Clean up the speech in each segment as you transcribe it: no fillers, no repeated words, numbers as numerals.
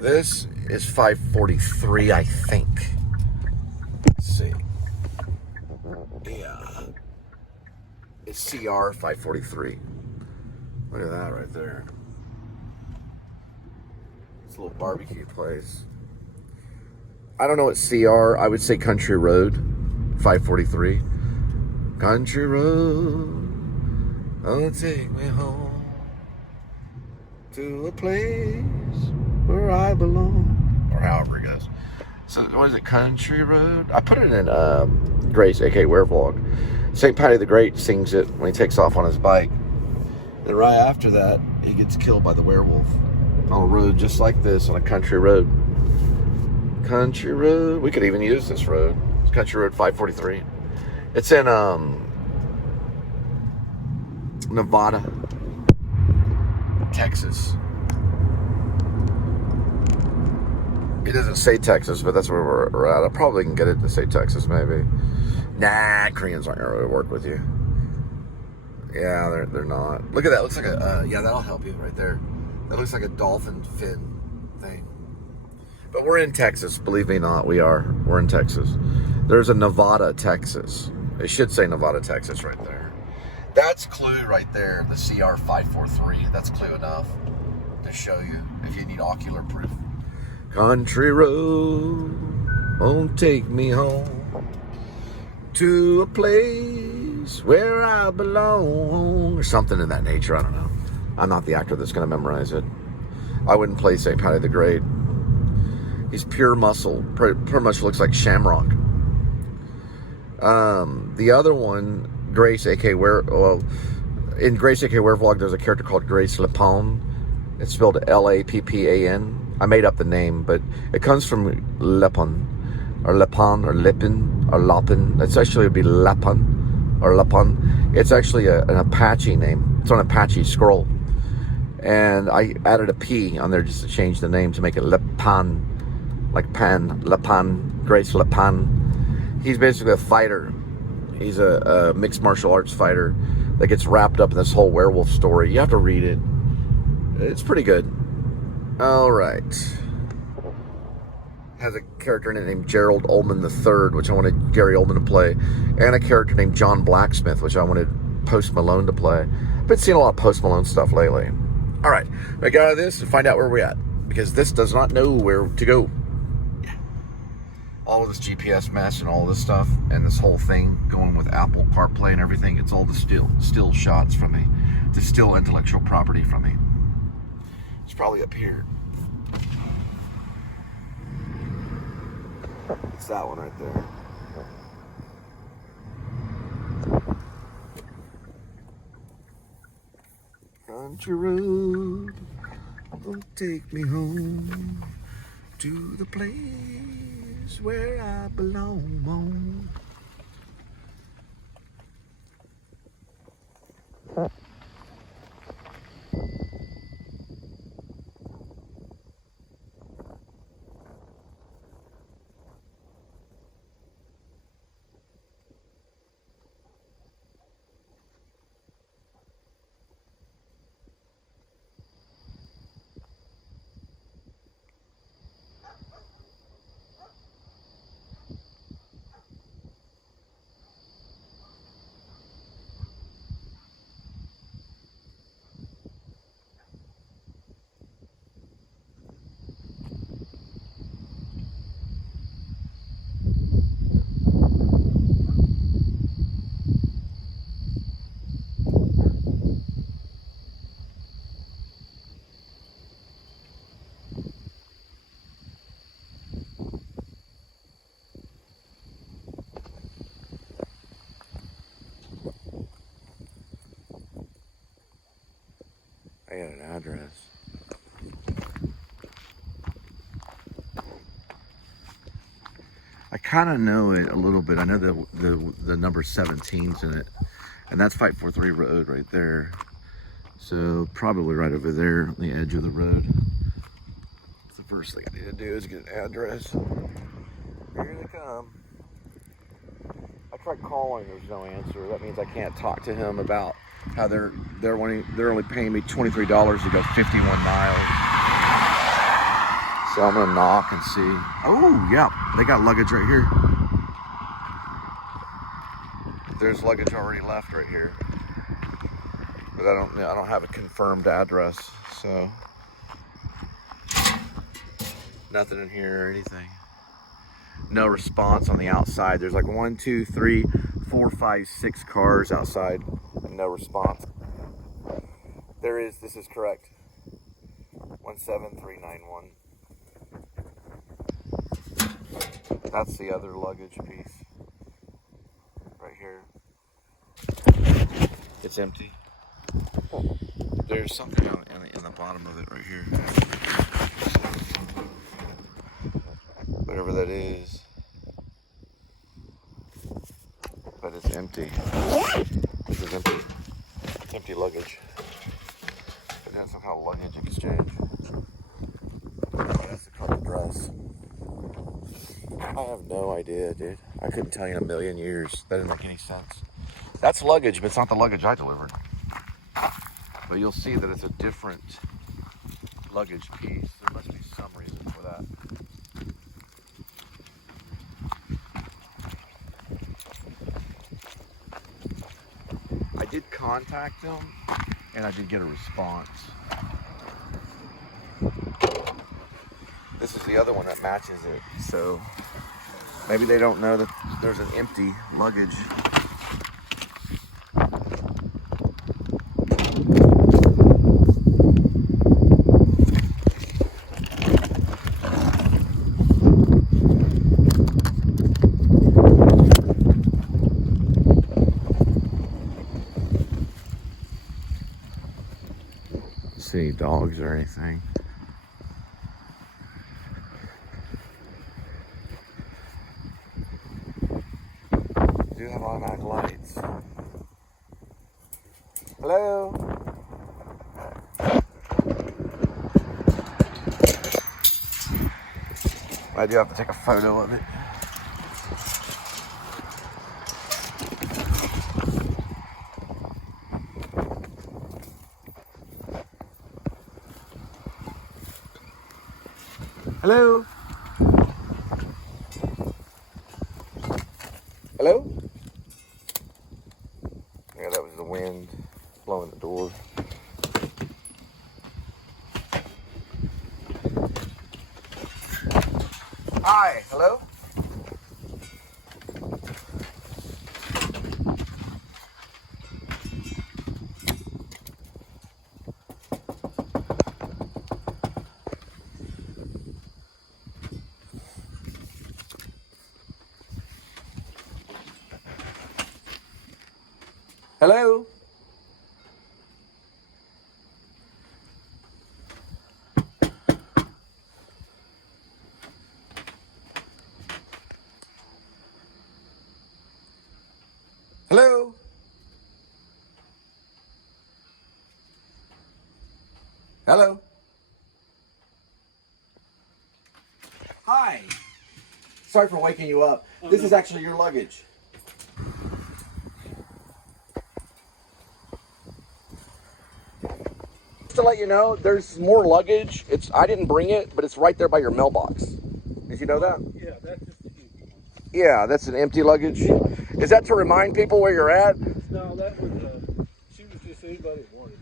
This is 543, I think. Let's see. Yeah. It's CR 543. Look at that right there. It's a little barbecue place. I don't know what CR, I would say Country Road 543. Country Road, oh, take me home to a place where I belong. Or however it goes. So, what is it, Country Road? I put it in Grace, a.k.a. Werevlog. St. Patty the Great sings it when he takes off on his bike. And right after that, he gets killed by the werewolf on a road just like this, on a country road. Country Road. We could even use this road. It's Country Road 543. It's in Nevada, Texas. It doesn't say Texas, but that's where we're at. I probably can get it to say Texas, maybe. Nah, Koreans aren't going to really work with you. Yeah, they're not. Look at that. Looks like a, yeah, that'll help you right there. That looks like a dolphin fin thing. But we're in Texas, believe me or not, we are. We're in Texas. There's a Nevada, Texas. It should say Nevada, Texas right there. That's clue right there, the CR 543. That's clue enough to show you if you need ocular proof. Country road won't take me home to a place where I belong, or something in that nature. I don't know. I'm not the actor that's going to memorize it. I wouldn't play St. Patty the Great. He's pure muscle. Pretty much looks like Shamrock. The other one, Grace, a.k.a. in Grace, a.k.a. Werevlog, there's a character called Grace Lappan. It's spelled Lappan. I made up the name, but it comes from Lappan, or Lappan, or Lippin, or Lappen. It's actually would be Lappan, or Lappan. It's actually an Apache name. It's on an Apache scroll. And I added a P on there just to change the name to make it Lappan, like Pan, Lappan, Grace Lappan. He's basically a fighter. He's a mixed martial arts fighter that gets wrapped up in this whole werewolf story. You have to read it. It's pretty good. All right. Has a character in it named Gerald Ullman III, which I wanted Gary Oldman to play, and a character named John Blacksmith, which I wanted Post Malone to play. I've been seeing a lot of Post Malone stuff lately. All right, I got out of this and find out where we're at, because this does not know where to go. All of this GPS mess and all of this stuff, and this whole thing going with Apple CarPlay and everything, it's all the still shots from me. The still intellectual property from me. It's probably up here. It's that one right there. Country road, don't take me home to the place where I belong. I got an address. I kind of know it a little bit. I know the number 17's in it, and that's 543 Road right there. So probably right over there on the edge of the road. That's the first thing I need to do is get an address. Here they come. I tried calling, there's no answer. That means I can't talk to him about how they're only paying me $23 to go 51 miles. So I'm gonna knock and see. Oh, yeah, they got luggage right here. There's luggage already left right here, but I don't have a confirmed address, so nothing in here or anything. No response on the outside. There's like 1, 2, 3, 4, 5, 6 cars outside, and no response. There is. This is correct. 17391. That's the other luggage piece right here. It's empty. There's something in the bottom of it right here. Whatever that is. But it's empty. This is empty. It's empty luggage. It has some kind of luggage exchange. That's the color dress. I have no idea, dude. I couldn't tell you in a million years. That doesn't make any sense. That's luggage, but it's not the luggage I delivered. But you'll see that it's a different luggage piece. There must be some reason for that. I did contact them, and I did get a response. This is the other one that matches it, so maybe they don't know that there's an empty luggage. See any dogs or anything? Do have automatic lights. Hello? I do have to take a photo of it. Hello? Hello? Yeah, that was the wind blowing the door. Hi, hello? Hello? Hello? Hello? Hi. Sorry for waking you up. This is actually your luggage. To let you know, there's more luggage. I didn't bring it, but it's right there by your mailbox. Did you know that? Yeah, that's just an empty one. Yeah, that's an empty luggage. Is that to remind people where you're at? No, that was she was just anybody that wanted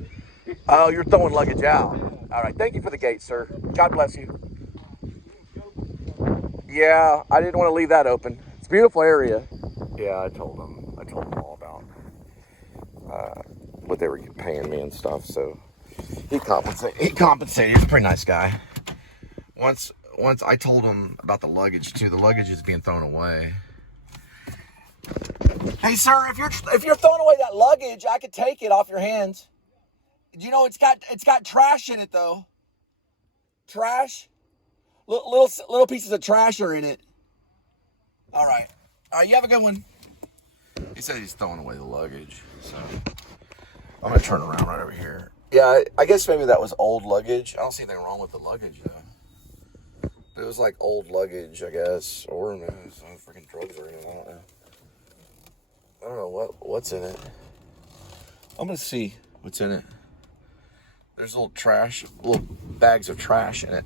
it. Oh, you're throwing luggage out. All right, thank you for the gate, sir. God bless you. Yeah, I didn't want to leave that open. It's a beautiful area. Yeah, I told him all about what they were paying me and stuff. So he compensated. He's a pretty nice guy. Once I told him about the luggage too. The luggage is being thrown away. Hey, sir, if you're throwing away that luggage, I could take it off your hands. You know, it's got trash in it though. Trash. Little pieces of trash are in it. All right, you have a good one. He said he's throwing away the luggage, so I'm gonna turn around right over here. Yeah, I guess maybe that was old luggage. I don't see anything wrong with the luggage though. But it was like old luggage, I guess, or no, some freaking drugs or anything. I don't know what's in it. I'm gonna see what's in it. There's little bags of trash in it.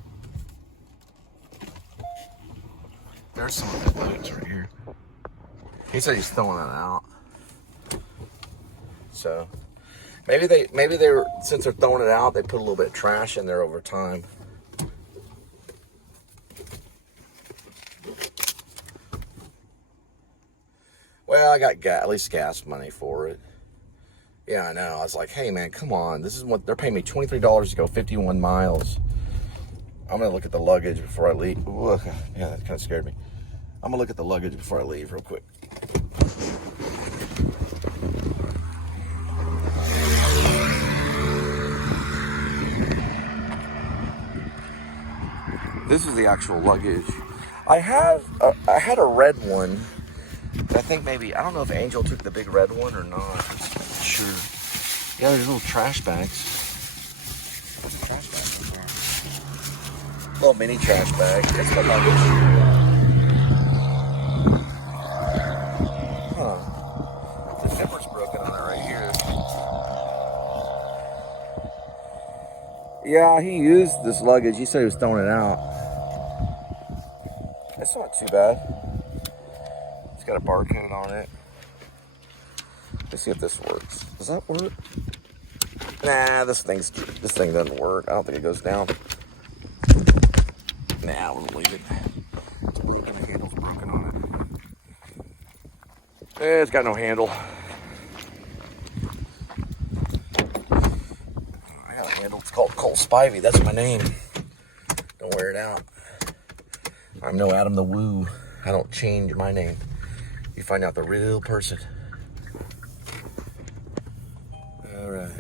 There's some of the luggage right here. He said he's throwing it out. So maybe they were, since they're throwing it out, they put a little bit of trash in there over time. Well, I got at least gas money for it. Yeah, I know. I was like, hey man, come on. This is what they're paying me, $23 to go 51 miles. I'm gonna look at the luggage before I leave. Ooh, yeah, that kind of scared me. I'm gonna look at the luggage before I leave real quick. This is the actual luggage. I had a red one. I think maybe, I don't know if Angel took the big red one or not. I'm sure. Yeah, there's little trash bags. There's a trash bag in there. Little mini trash bag. That's the luggage. Huh. The zipper's broken on it right here. Yeah, he used this luggage. He said he was throwing it out. It's not too bad. It's got a barcode on it. Let's see if this works. Does that work? Nah, this thing doesn't work. I don't think it goes down. Nah, we'll leave it. It's broken. The handle's broken on it. It's got no handle. I got a handle. It's called Cole Spivey. That's my name. Don't wear it out. I'm no Adam the Woo. I don't change my name. You find out the real person. All right.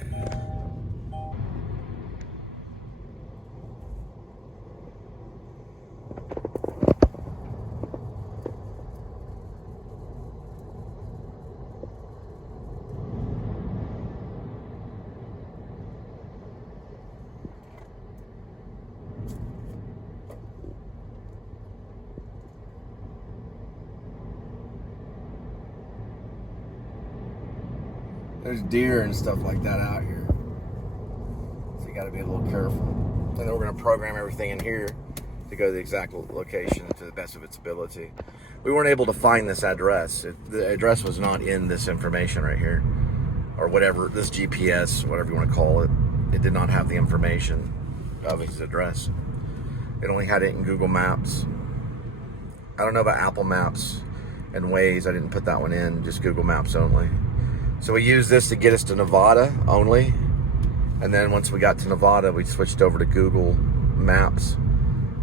There's deer and stuff like that out here. So you gotta be a little careful. And then we're gonna program everything in here to go to the exact location to the best of its ability. We weren't able to find this address. The address was not in this information right here. Or whatever, this GPS, whatever you wanna call it. It did not have the information of his address. It only had it in Google Maps. I don't know about Apple Maps and Waze. I didn't put that one in, just Google Maps only. So we used this to get us to Nevada only. And then once we got to Nevada, we switched over to Google Maps.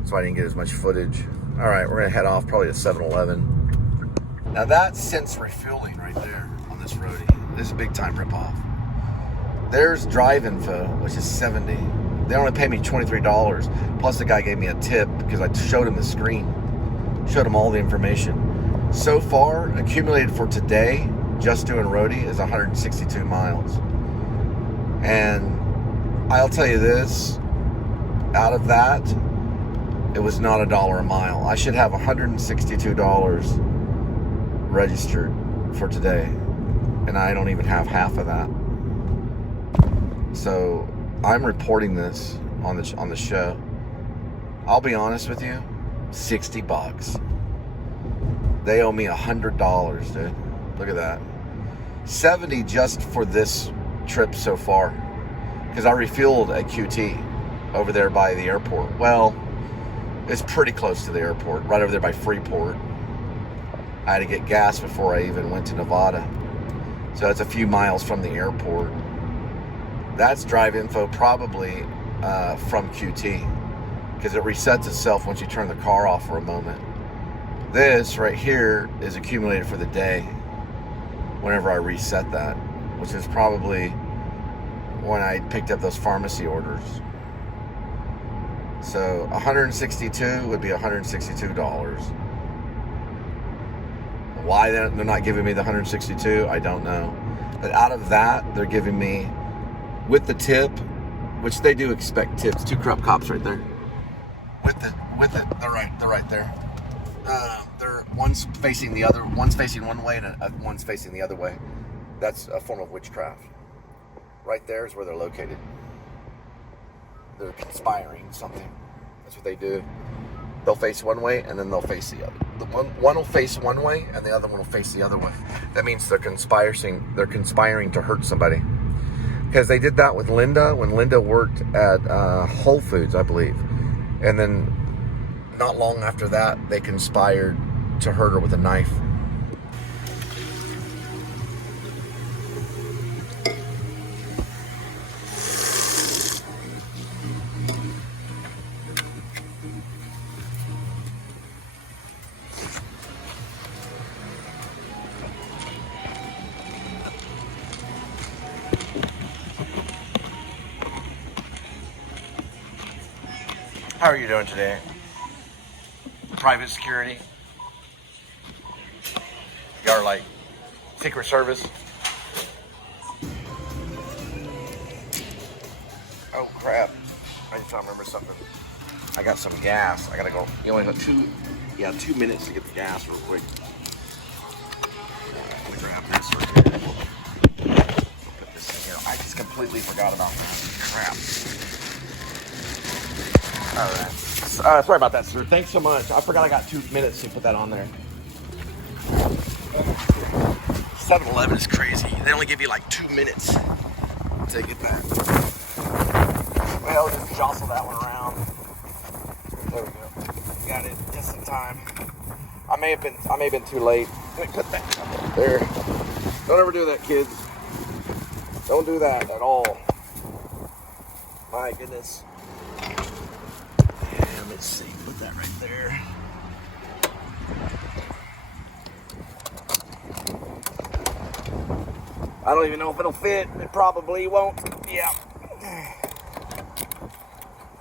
So I didn't get as much footage. All right, we're gonna head off probably to 7-Eleven. Now that's since refueling right there on this Roadie. This is a big time ripoff. There's drive info, which is $70. They only pay me $23. Plus the guy gave me a tip because I showed him the screen. Showed him all the information. So far, accumulated for today, just doing Roadie, is 162 miles. And I'll tell you this, out of that, it was not $1 a mile. I should have $162 registered for today, and I don't even have half of that. So I'm reporting this on the show. I'll be honest with you, $60. They owe me $100, dude. Look at that. 70 just for this trip so far. Because I refueled at QT over there by the airport. Well, it's pretty close to the airport, right over there by Freeport. I had to get gas before I even went to Nevada. So it's a few miles from the airport. That's drive info probably from QT. Because it resets itself once you turn the car off for a moment. This right here is accumulated for the day whenever I reset that, which is probably when I picked up those pharmacy orders. So 162 would be $162. Why they're not giving me the 162, I don't know. But out of that, they're giving me, with the tip, which they do expect tips. 2 corrupt cops right there. With it, they're right there. They're one's facing the other, one's facing one way and one's facing the other way. That's a form of witchcraft. Right there is where they're located. They're conspiring something. That's what they do. They'll face one way, and then they'll face the other. One will face one way, and the other one will face the other way. That means they're conspiring to hurt somebody. Because they did that with Linda when Linda worked at Whole Foods, I believe. And then not long after that, they conspired to hurt her with a knife. How are you doing today? Private security? Y'all are like Secret Service? Oh crap. I need to remember something. I got some gas. I gotta go. You only have 2 minutes to get the gas real quick. Let me grab this right here. Put this in here. I just completely forgot about that. Crap. All right. Sorry about that, sir. Thanks so much. I forgot I got 2 minutes to put that on there. 7-Eleven is crazy. They only give you like 2 minutes to get that. Well, just jostle that one around. There we go. Got it just in time. I may have been too late. Let me put that there. Don't ever do that, kids. Don't do that at all. My goodness. Let's see, put that right there. I don't even know if it'll fit. It probably won't. Yeah.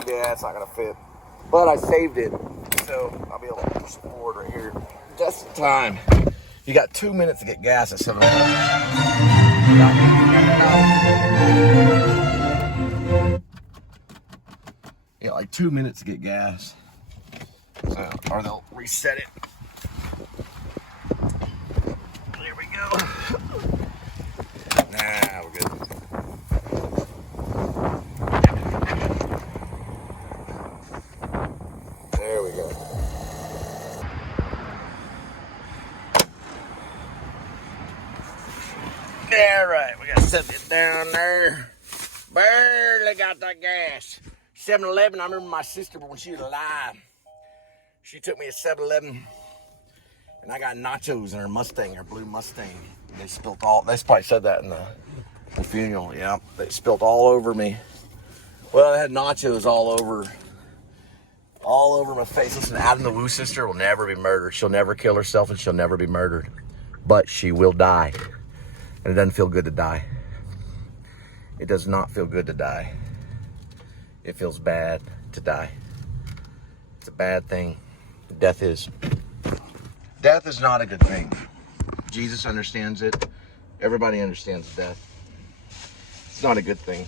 Yeah, it's not gonna fit. But I saved it, so I'll be able to push the board right here. Just in time. You got 2 minutes to get gas at 7-Eleven. Yeah, like 2 minutes to get gas. So, or they'll reset it. There we go. Nah, we're good. There we go. Yeah, right. We gotta set it down there. Barely got that gas. 7-Eleven, I remember my sister, but when she was alive, she took me to 7-Eleven, and I got nachos in her Mustang, her blue Mustang. They spilled all, they probably said that in the funeral, yeah. They spilled all over me. Well, I had nachos all over my face. Listen, Adam the Woo sister will never be murdered. She'll never kill herself, and she'll never be murdered. But she will die, and it doesn't feel good to die. It does not feel good to die. It feels bad to die. It's a bad thing. Death is. Death is not a good thing. Jesus understands it. Everybody understands death. It's not a good thing.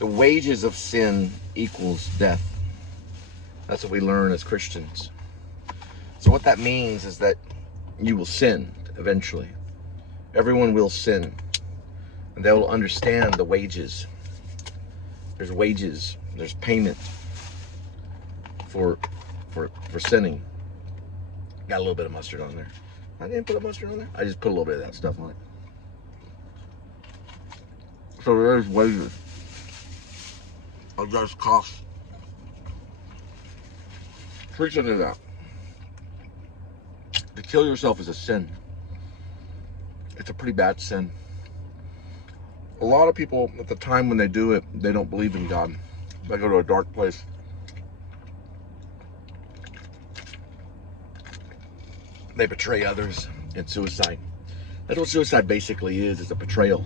The wages of sin equals death. That's what we learn as Christians. So what that means is that you will sin eventually. Everyone will sin. And they will understand the wages. There's wages, there's payment for sinning. Got a little bit of mustard on there. I didn't put a mustard on there. I just put a little bit of that stuff on it. So there's wages. There's cost. Preaching to that. To kill yourself is a sin. It's a pretty bad sin. A lot of people, at the time when they do it, they don't believe in God. They go to a dark place. They betray others in suicide. That's what suicide basically is a betrayal.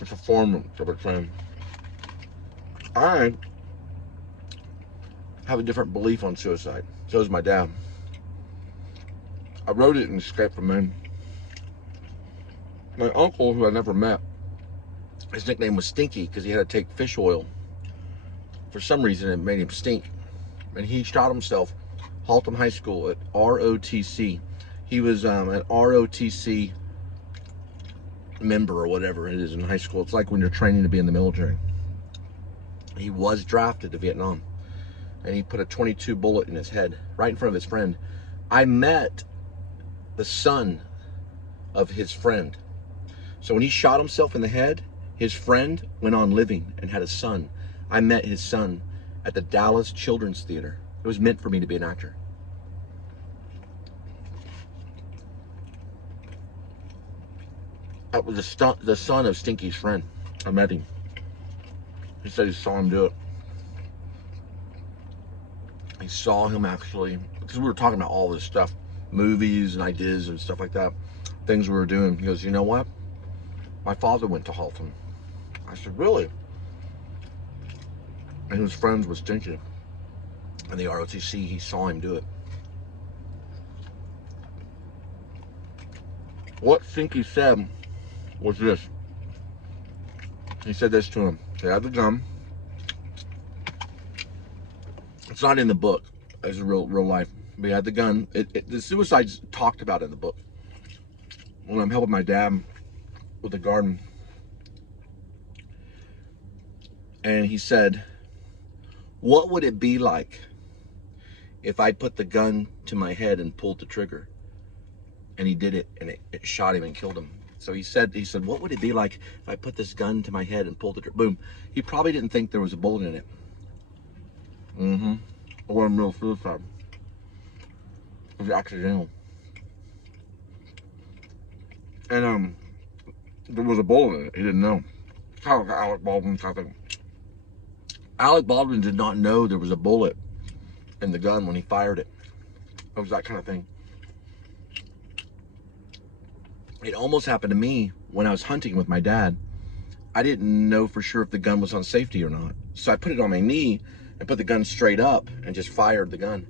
It's a form of betrayal. I have a different belief on suicide. So does my dad. I wrote it in Escape from Men. My uncle, who I never met, his nickname was Stinky because he had to take fish oil. For some reason, it made him stink. And he shot himself, Haltom High School at ROTC. He was at ROTC member or whatever it is in high school. It's like when you're training to be in the military. He was drafted to Vietnam, and he put a .22 bullet in his head right in front of his friend. I met the son of his friend. So when he shot himself in the head, his friend went on living and had a son. I met his son at the Dallas Children's Theater. It was meant for me to be an actor. That was the son of Stinky's friend. I met him. He said he saw him do it. He saw him actually, because we were talking about all this stuff, movies and ideas and stuff like that, things we were doing. He goes, you know what? My father went to Halton. I said, really? And he was friends with Stinky. And the ROTC, he saw him do it. What Stinky said was this. He said this to him. He had the gun. It's not in the book. It's real life. But he had the gun. The suicides talked about in the book. When I'm helping my dad with the garden. And he said, what would it be like if I put the gun to my head and pulled the trigger? And he did it, and it shot him and killed him. So he said, what would it be like if I put this gun to my head and pulled the trigger? Boom. He probably didn't think there was a bullet in it. It wasn't real suicide. It was accidental. And there was a bullet in it. He didn't know. Kind of like Alec Baldwin type thing. Alec Baldwin did not know there was a bullet in the gun when he fired it. It was that kind of thing. It almost happened to me when I was hunting with my dad. I didn't know for sure if the gun was on safety or not. So I put it on my knee and put the gun straight up and just fired the gun.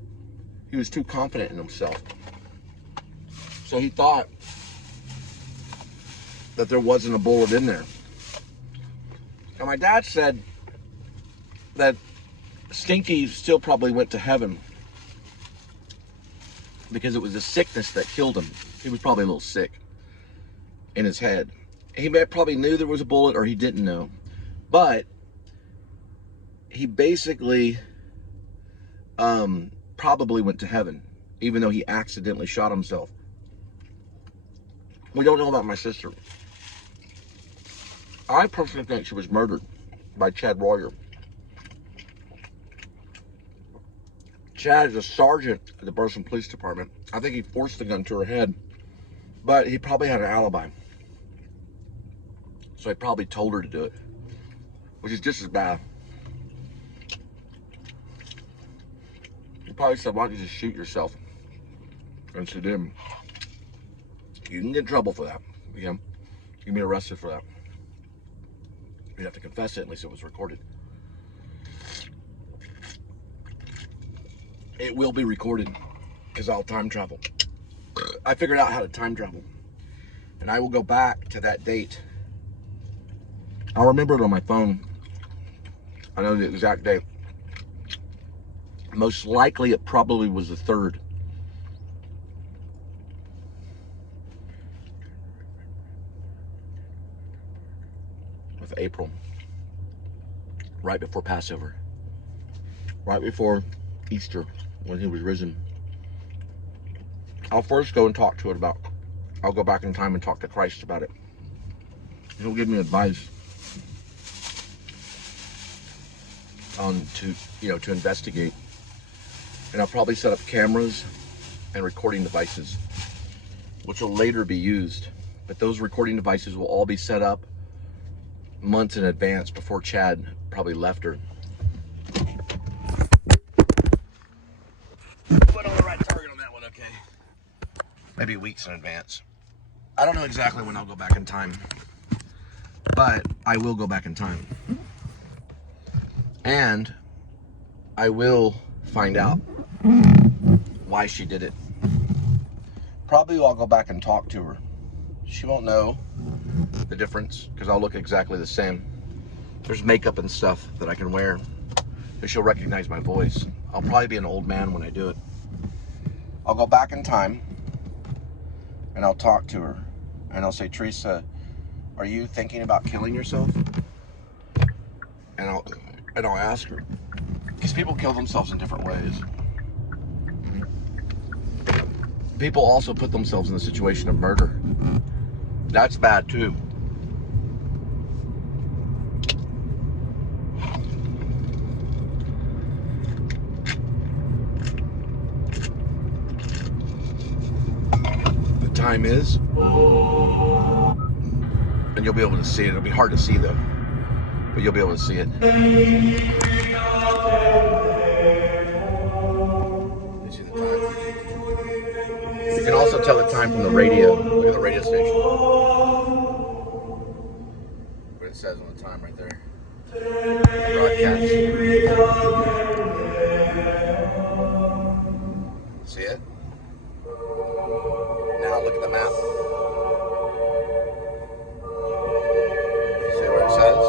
He was too confident in himself. So he thought that there wasn't a bullet in there. And my dad said that Stinky still probably went to heaven because it was the sickness that killed him. He was probably a little sick in his head. He probably knew there was a bullet, or he didn't know. But he basically probably went to heaven, even though he accidentally shot himself. We don't know about my sister. I personally think she was murdered by Chad Royer. Chad is a sergeant at the Burson Police Department. I think he forced the gun to her head, but he probably had an alibi. So he probably told her to do it, which is just as bad. He probably said, why don't you just shoot yourself? And she did. You can get in trouble for that. You know? You can be arrested for that. You'd have to confess it, at least it was recorded. It will be recorded, because I'll time travel. I figured out how to time travel. And I will go back to that date. I'll remember it on my phone. I know the exact date. Most likely it probably was the 3rd. Of April. Right before Passover. Right before Easter, when he was risen. I'll first go and talk to it about, I'll go back in time and talk to Christ about it. He'll give me advice on to investigate. And I'll probably set up cameras and recording devices, which will later be used. But those recording devices will all be set up months in advance before Chad probably left her. Put on the right target on that one, okay? Maybe weeks in advance. I don't know exactly when I'll go back in time, but I will go back in time. And I will find out why she did it. Probably I'll go back and talk to her. She won't know the difference because I'll look exactly the same. There's makeup and stuff that I can wear, so she'll recognize my voice. I'll probably be an old man when I do it. I'll go back in time and I'll talk to her and I'll say, Teresa, are you thinking about killing yourself? And I'll ask her, because people kill themselves in different ways. People also put themselves in the situation of murder. That's bad too. The time is, and you'll be able to see it. It'll be hard to see though, but you'll be able to see it. You see the time? You can also tell the time from the radio. Look at the radio station. What it says on the time right there. Broadcast. See it? Now look at the map. See what it says?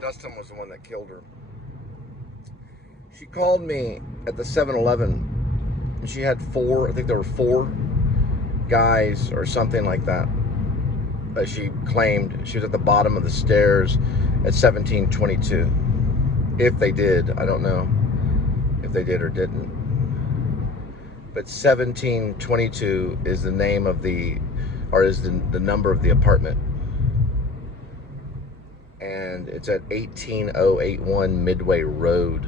Dustin was the one that killed her. She called me at the 7-Eleven, and she had I think there were 4 guys or something like that. She claimed she was at the bottom of the stairs at 1722. If they did, I don't know if they did or didn't. But 1722 is the name of the number of the apartment. And it's at 18081 Midway Road.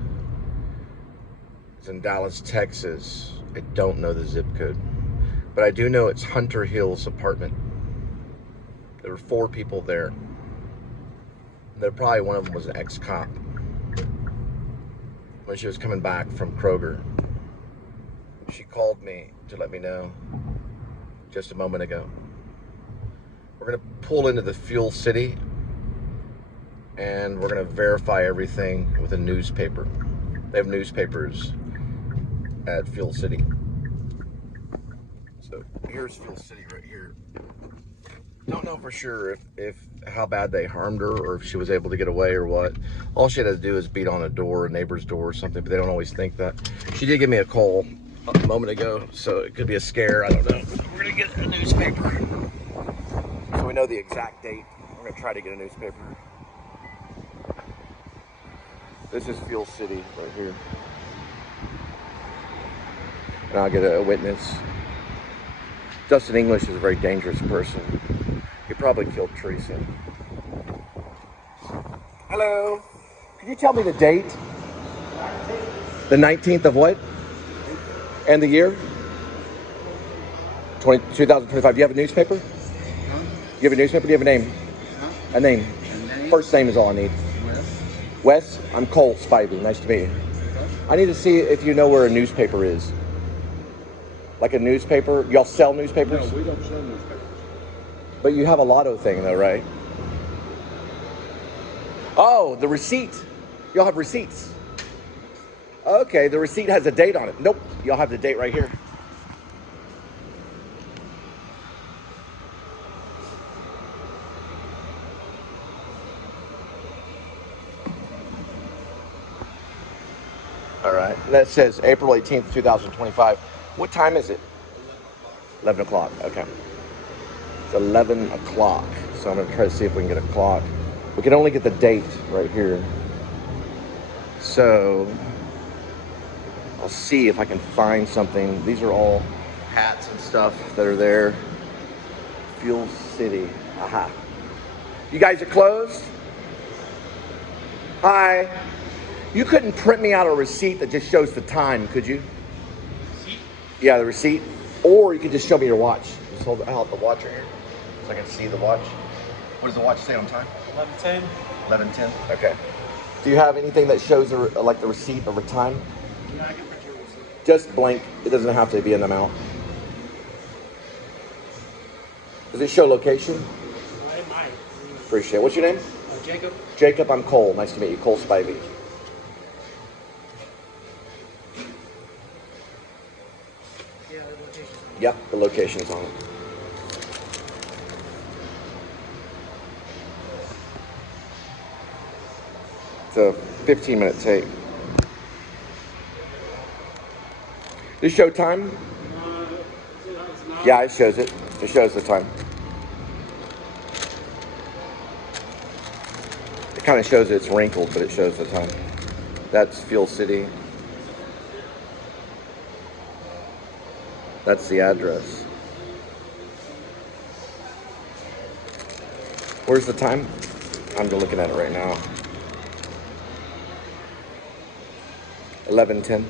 It's in Dallas, Texas. I don't know the zip code, but I do know it's Hunter Hill's apartment. There were 4 people there. Probably one of them was an ex-cop. When she was coming back from Kroger, she called me to let me know just a moment ago. We're gonna pull into the Fuel City and we're gonna verify everything with a newspaper. They have newspapers at Fuel City. So here's Fuel City right here. Don't know for sure if how bad they harmed her or if she was able to get away or what. All she had to do is beat on a door, a neighbor's door or something, but they don't always think that. She did give me a call a moment ago, so it could be a scare, I don't know. We're gonna get a newspaper. So we know the exact date. We're gonna try to get a newspaper. This is Fuel City right here. And I'll get a witness. Dustin English is a very dangerous person. He probably killed Teresa. Hello. Could you tell me the date? The 19th of what? And the year? 2025. Do you have a newspaper? Huh? You have a newspaper? Do you have a name? Huh? A name. A name? First name is all I need. Wes? I'm Cole Spivey. Nice to meet you. I need to see if you know where a newspaper is. Like a newspaper? Y'all sell newspapers? No, we don't sell newspapers. But you have a lotto thing though, right? Oh, the receipt. Y'all have receipts. Okay, the receipt has a date on it. Nope, y'all have the date right here. All right, that says April 18th, 2025. What time is it? 11 o'clock, okay. It's 11 o'clock, so I'm gonna try to see if we can get a clock. We can only get the date right here. So, I'll see if I can find something. These are all hats and stuff that are there. Fuel City, aha. You guys are closed? Hi. You couldn't print me out a receipt that just shows the time, could you? Receipt? Yeah, the receipt. Or you could just show me your watch. Just hold out the watch right here so I can see the watch. What does the watch say on time? 11:10. 11:10. Okay. Do you have anything that shows like the receipt of a time? Yeah, I can print your receipt. Just blank. It doesn't have to be an amount. Does it show location? It might. Appreciate it. What's your name? Jacob. Jacob, I'm Cole. Nice to meet you. Cole Spivey. Yeah, the location. Yep, the location's on it. It's a 15-minute take. Does it show time? It's not. Yeah, it shows it. It shows the time. It kind of shows it's wrinkled, but it shows the time. That's Fuel City. That's the address. Where's the time? I'm looking at it right now. 11:10.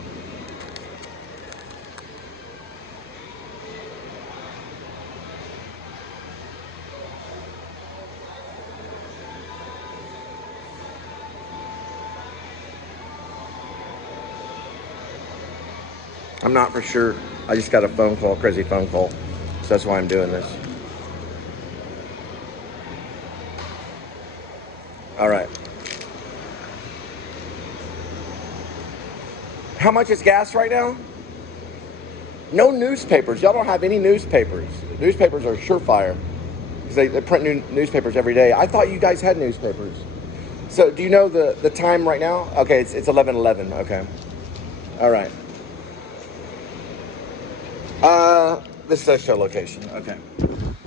I'm not for sure. I just got a phone call, crazy phone call. So that's why I'm doing this. All right. How much is gas right now? No newspapers. Y'all don't have any newspapers. Newspapers are surefire because they print new newspapers every day. I thought you guys had newspapers. So do you know the time right now? Okay, it's 11:11. Okay. All right. This does show location. Okay.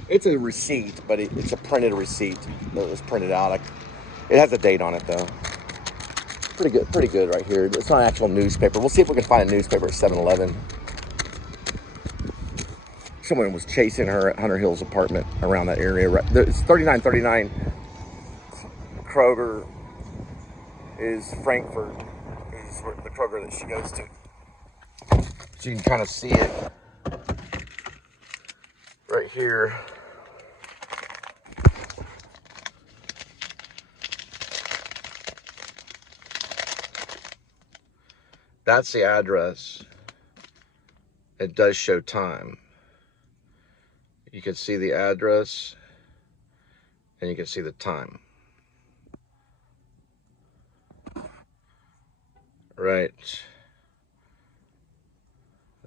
It's a receipt, but it's a printed receipt that was printed out. It has a date on it though. Pretty good right here. It's not an actual newspaper. We'll see if we can find a newspaper at 7-Eleven. Someone was chasing her at Hunter Hill's apartment around that area. It's 3939 Kroger is Frankfurt. Is the Kroger that she goes to. So you can kind of see it right here. That's the address. It does show time. You can see the address and you can see the time. Right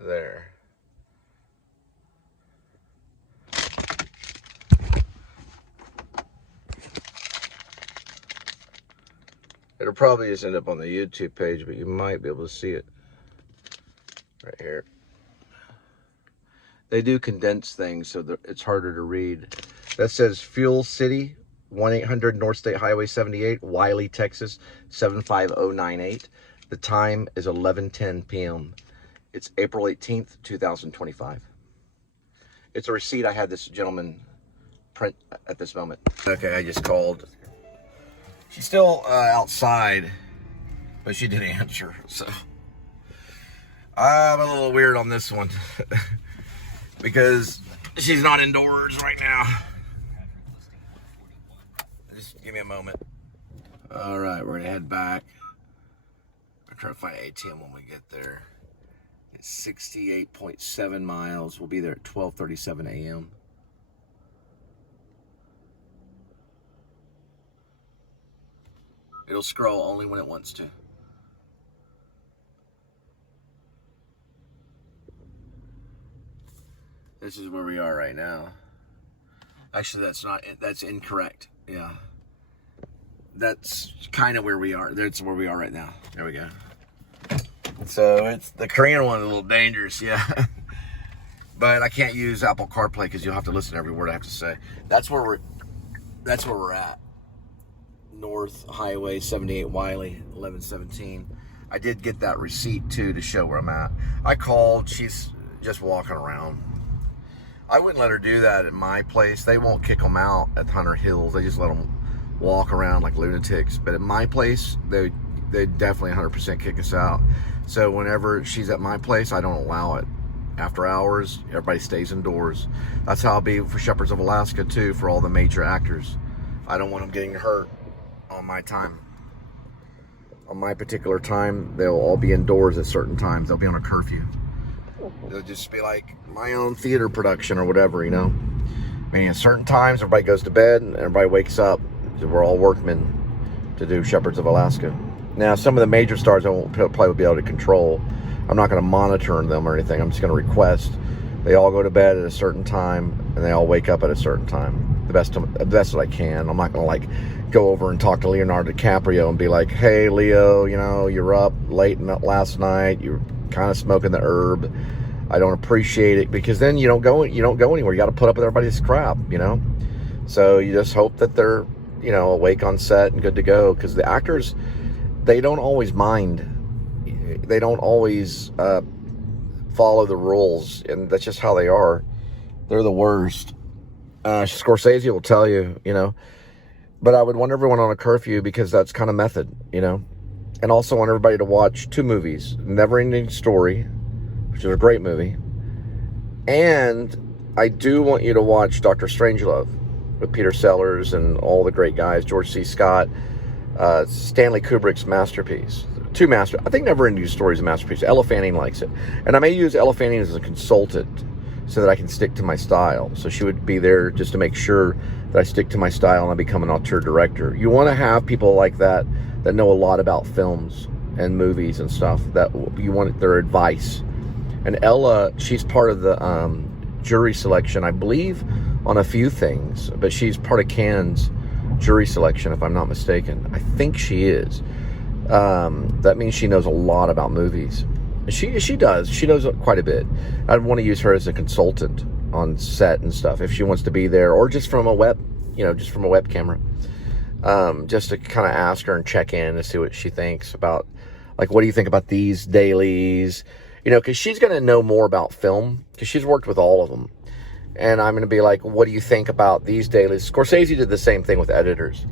there. It'll probably just end up on the YouTube page, but you might be able to see it right here. They do condense things so that it's harder to read. That says Fuel City, 1-800 North State Highway 78, Wiley, Texas, 75098. The time is 11:10 p.m. It's April 18th, 2025. It's a receipt I had this gentleman print at this moment. Okay, I just called. She's still outside, but she did answer, so I'm a little weird on this one because she's not indoors right now. Just give me a moment. All right, we're gonna head back. We're trying to find an ATM when we get there. It's 68.7 miles. We'll be there at 12:37 a.m. It'll scroll only when it wants to. This is where we are right now. Actually, that's incorrect. Yeah. That's kind of where we are. That's where we are right now. There we go. So it's the Korean one, a little dangerous, yeah. But I can't use Apple CarPlay because you'll have to listen to every word I have to say. That's where we're at. North Highway 78 Wiley, 1117. I did get that receipt too to show where I'm at. I called, she's just walking around. I wouldn't let her do that at my place. They won't kick them out at Hunter Hills. They just let them walk around like lunatics. But at my place, they definitely 100% kick us out. So whenever she's at my place, I don't allow it. After hours, everybody stays indoors. That's how it'll be for Shepherds of Alaska too, for all the major actors. I don't want them getting hurt on my time. On my particular time, they'll all be indoors at certain times. They'll be on a curfew. They'll just be like my own theater production or whatever, you know. I mean, at certain times, everybody goes to bed and everybody wakes up. We're all workmen to do Shepherds of Alaska. Now, some of the major stars I won't probably be able to control. I'm not going to monitor them or anything. I'm just going to request they all go to bed at a certain time and they all wake up at a certain time. The best that I can. I'm not going to like go over and talk to Leonardo DiCaprio and be like, hey, Leo, you know, you're up late last night. You're kind of smoking the herb. I don't appreciate it, because then you don't go anywhere. You got to put up with everybody's crap, you know. So you just hope that they're, you know, awake on set and good to go, because the actors, they don't always mind. They don't always follow the rules, and that's just how they are. They're the worst. Scorsese will tell you, you know. But I would want everyone on a curfew because that's kind of method, you know. And also want everybody to watch 2 movies. Never Ending Story, which is a great movie. And I do want you to watch Dr. Strangelove with Peter Sellers and all the great guys. George C. Scott, Stanley Kubrick's masterpiece. I think Never Ending Story is a masterpiece. Ella Fanning likes it. And I may use Ella Fanning as a consultant so that I can stick to my style. So she would be there just to make sure that I stick to my style and I become an auteur director. You want to have people like that know a lot about films and movies and stuff, that you want their advice. And Ella, she's part of the jury selection, I believe, on a few things, but she's part of Cannes jury selection, if I'm not mistaken. I think she is. That means she knows a lot about movies. She does. She knows quite a bit. I'd want to use her as a consultant on set and stuff if she wants to be there, or just from a web camera. Just to kind of ask her and check in and see what she thinks about, like, what do you think about these dailies? You know, because she's going to know more about film, because she's worked with all of them. And I'm going to be like, what do you think about these dailies? Scorsese did the same thing with editors.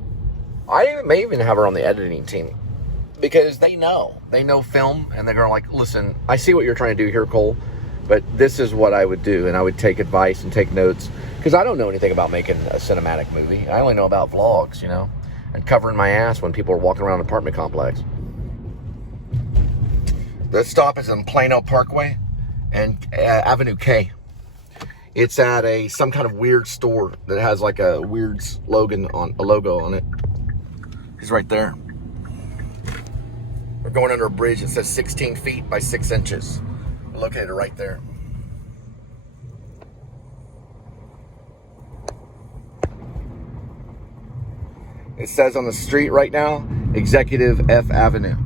I may even have her on the editing team, because they know film, and they're going to like, listen, I see what you're trying to do here, Cole, but this is what I would do. And I would take advice and take notes, because I don't know anything about making a cinematic movie. I only know about vlogs, you know, and covering my ass when people are walking around an apartment complex. The stop is in Plano Parkway and Avenue K. It's at some kind of weird store that has like a weird logo on it. He's right there. We're going under a bridge that says 16 feet by 6 inches. We're located right there. It says on the street right now, Executive F Avenue.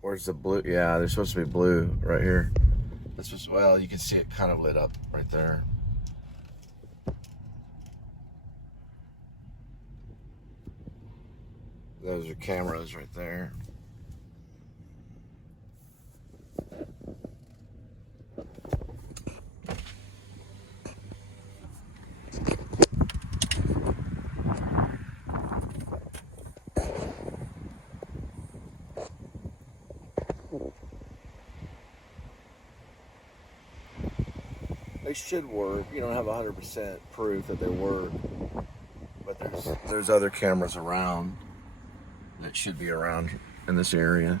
Where's the blue? Yeah, there's supposed to be blue right here. This was, well, you can see it kind of lit up right there. Those are cameras right there. They should work. You don't have 100% proof that they work, but there's other cameras around that should be around in this area.